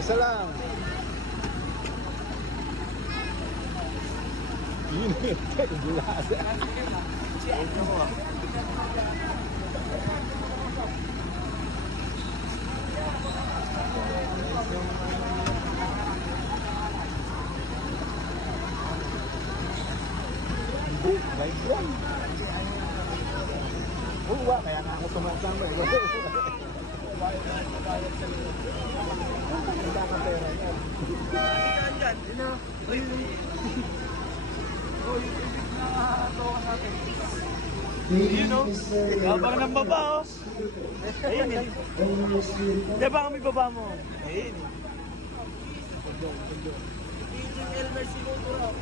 Isa lang. Init. Bulas. Baik lang. Kaya nga ako sumasama. You know? Abang ng baba, oh. Ayun eh. Di ba kami baba mo? Ayun eh. Elmer Sinuturo.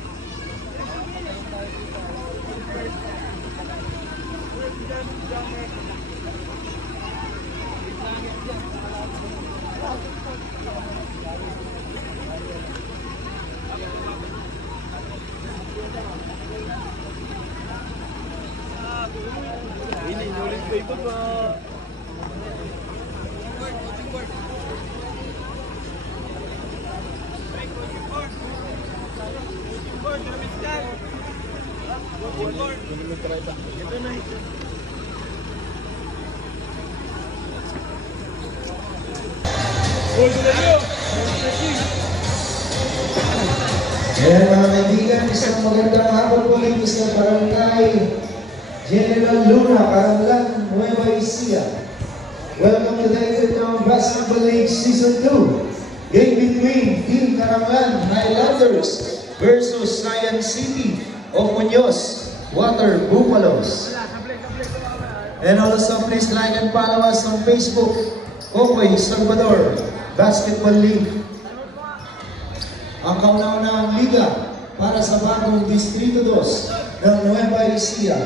Ini nulis paper po. Ayan mga kaibigan, isang magandang hapon po dito sa Barangay General Luna, Caranglan, Nueva Ecija. Welcome to the Intertown Basketball League Season 2. Game between Team Caranglan Highlanders versus Cyan City of Muñoz Water Buffaloes. And also please like and follow us on Facebook, Kokoy Salvador Basketball League. Ang kauna-unahang liga para sa bagong Distrito 2 ng Nueva Ecija.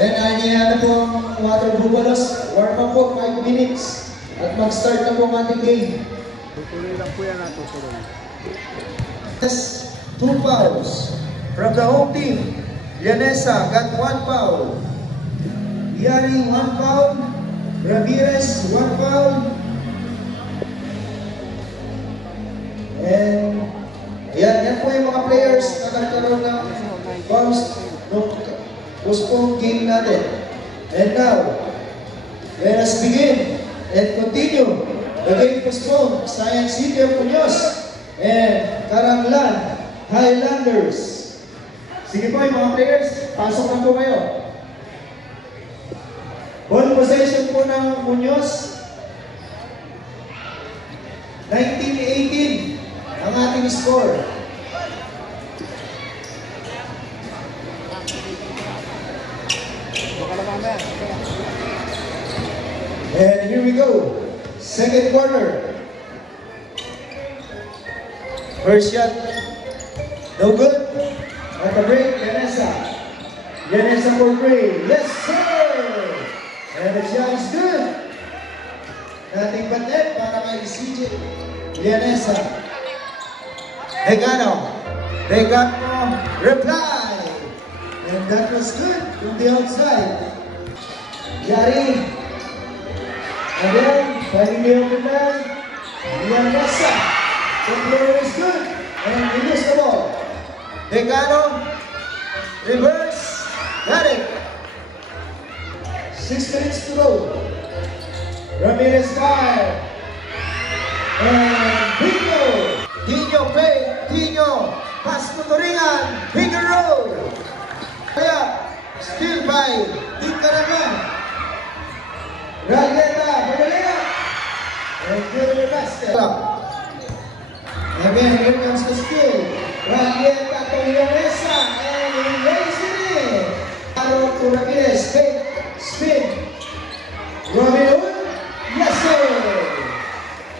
And ano po ang Water Buffaloes, warm up po 5 minutes at mag-start na po ang ating game. Tutuloy lang po yan na tutuloy. 2 fouls from the home team. Llanesa got 1 foul. Yari 1 foul. Ramirez 1 foul. And yan po yung mga players na nagkaroon ng fouls nung postponed game natin. And now, let us begin and continue the game postponed. Cyan City of Muñoz and Caranglan Highlanders. Sige po yung mga players, pasok lang po kayo. Ball possession po ng Muñoz. 19-18 ang ating score. And here we go. Second quarter. First shot. No good. At the break, Llanesa. Llanesa for three. Yes, sir! And the shot is good. Nothing but net para kay CJ Llanesa. Regano reply. And that was good from the outside. Yari. And then, fighting the open man. Llanesa. The player is good. And he loses the ball. Regano. Reverse. Got it. 6 minutes to go. Ramirez fire. And Tino. Tino play. Tino. Pass to Turingan. Bigger road. Kaya. Still by Team Caranglan. Ralieta. Madalena. And give it a basket. Again, here comes the steal. Ralieta to Llanesa. And he lays it in. Arrow to Ramirez. Fake. Spin. Robin. Yes, sir!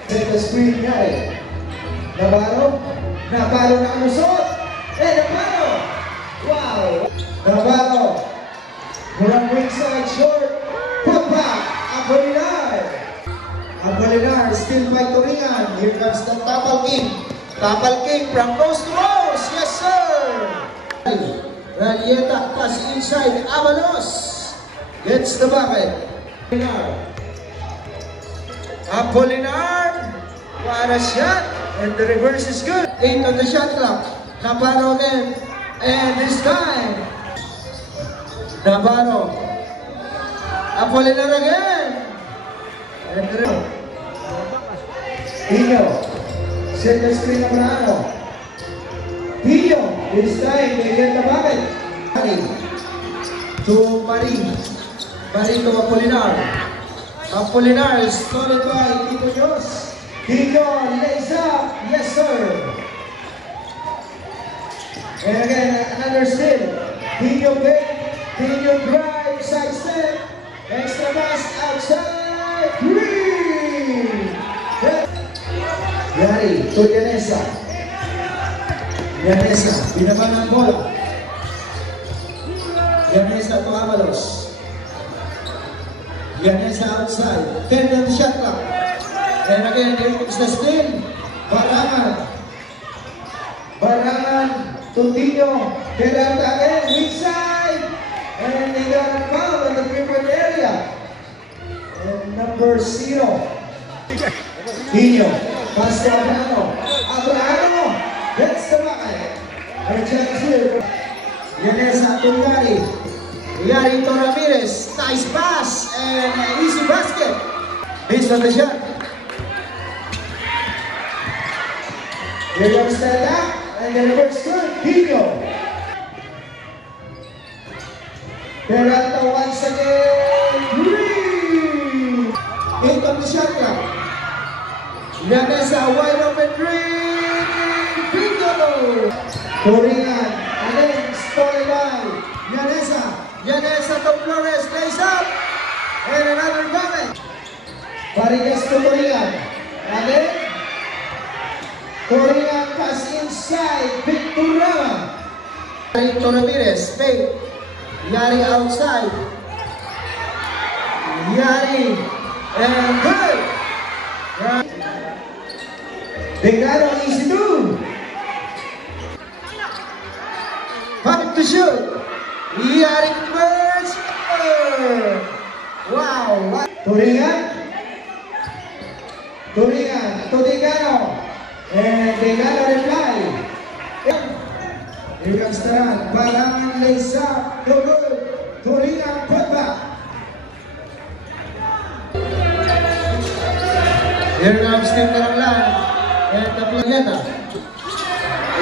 Set the screen guy. Navarro na alusot. Navarro! Wow! Navarro. Murang wing side short. Put back. Apolinar still by Turingan. Here comes the Tapal King. Tapal King from coast to coast. Yes, sir! Ralieta pass inside. Avalos. gets the bucket. Apolinar, what a shot, and the reverse is good. 8 on the shot clock. Navarro again, and this time, Navarro. Apolinar again, and Pino, set the screen of Rano. Pino, this time they get the bucket. To Marie, Marie to Apolinar. Apolinar is followed by Tito Dios. Tito lays up, yes sir. And again, another steal. Tito big, Tito drive, side step, extra pass outside, green. Yari, to Yanesa. Yanesa, binaban ang bola. Yanesa to Avalos. Yanesa outside. 10 on the shot clock. And again, here comes the steal. Barangan. Barangan to Tino. Peralta again, weak side. And they got a foul in the three-point area. And number 0. Tino. Pass to Abrano. Abrano. Gets the bucket. Rejects here. Yanesa to Yari. Yari to Ramirez. Nice pass. And easy basket. Based on the shot. Here comes the attack. And the reverse good. Tino. Peralta once again. Green. 8 on the shot clock. Yanesa wide open three. Bingo. Coringan. Again, stolen by Yanesa. Yanesa to Flores. Lays up. And another bucket. Parigas to Coringan. Again. Coringan pass inside. Victorama. Yari to Ramirez. Fake. Yari outside. Yari. And good. Bengano easy to. Back to shoot. Yari first. Wow. Turingan. Turingan to Bengano. And Bengano reply. Here comes the run. Barangan lays up. No good. Turingan put back. Here comes Tim Karanglan. And the Planeta.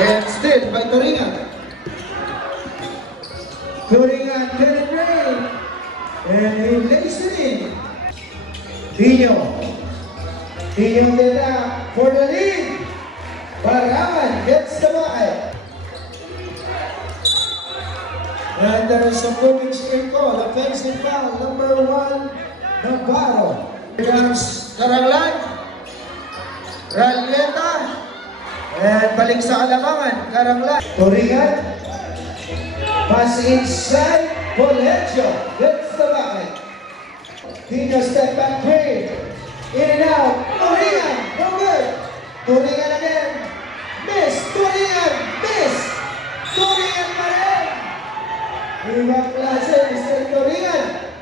And still by Turingan. Turingan get it right. And he lays it in. Tino. Tino did that for the lead. Barangan gets the bucket. And there is a moving screen call. Offensive foul. Number 1, Navarro. Here comes Karanglan. Ralieta. And balik sa Alamangan. Karanglan. Turingan. Pass inside. Bolecho. Gets the bucket. Tino step back three. In and out. Turingan. No good. Turingan again. Miss. Turingan. Miss. Turingan pa rin. Ibang klase. Mr. Turingan.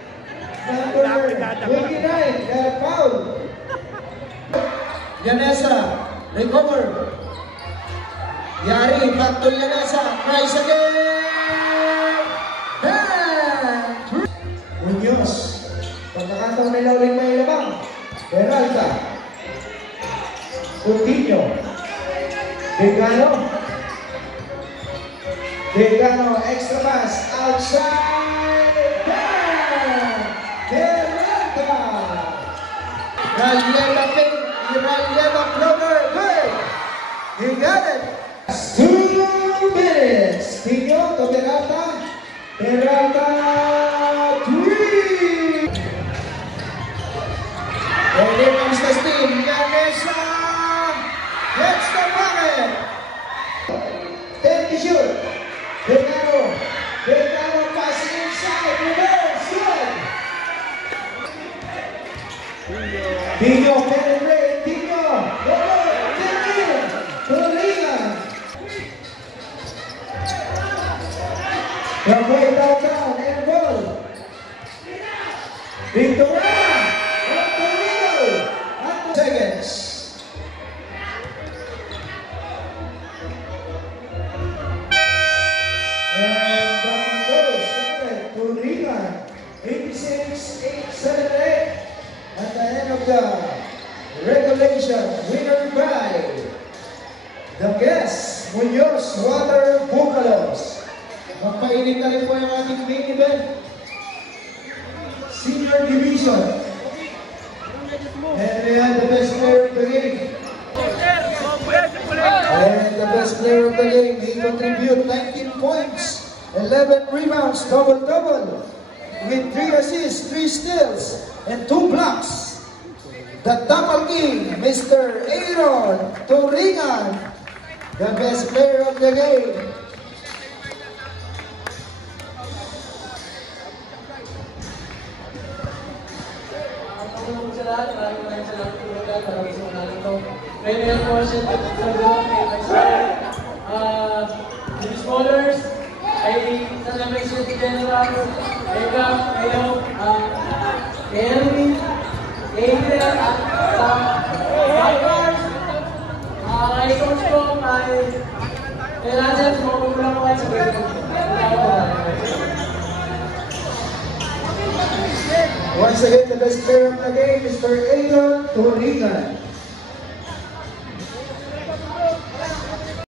Number 29. Got a foul. Yanesa. Recover. Yari. Back to Yanesa. Rise again. Muñoz. Pagkakataon nila ulit may labang. Peralta. Coutinho. Bengano. Bengano. Extra pass. Outside. Peralta. Ralieta pink. Ralieta floater. Good. He got it. 2 minutes. Tino to Peralta. Peralta. 3. And here comes the steam. Yanesa gets the bucket. 10 to shoot. Bengano. Bengano passing inside. Reverse. Good. Tino penetrate. Tino. Tino. Turingan. Halfway downtown. And goal. Victoria Antonino at seconds. And down goes to Regan, 86-878. At the end of the regulation, winner by the guest, Muñoz Water Bucalos. Magpainit na rin po yung ating main event. Senior Division. And we have the best player of the game. And the best player of the game, he contribute 19 points, 11 rebounds, double-double, with 3 assists, 3 steals, and 2 blocks. The double king, Mr. Aaron Turingan, the best player of the game. Maraming salamat po ulit para sa mga ito. May mga portion at sa buwan, may the scholars, ay celebration to General, Eka, Ayo, Henry, Adrian, at sa Backers, kay Coach ko, kay Lancet, magugulang ko kayo sa Backers. Once again, the best player of the game, Mr. Aaron Turingan.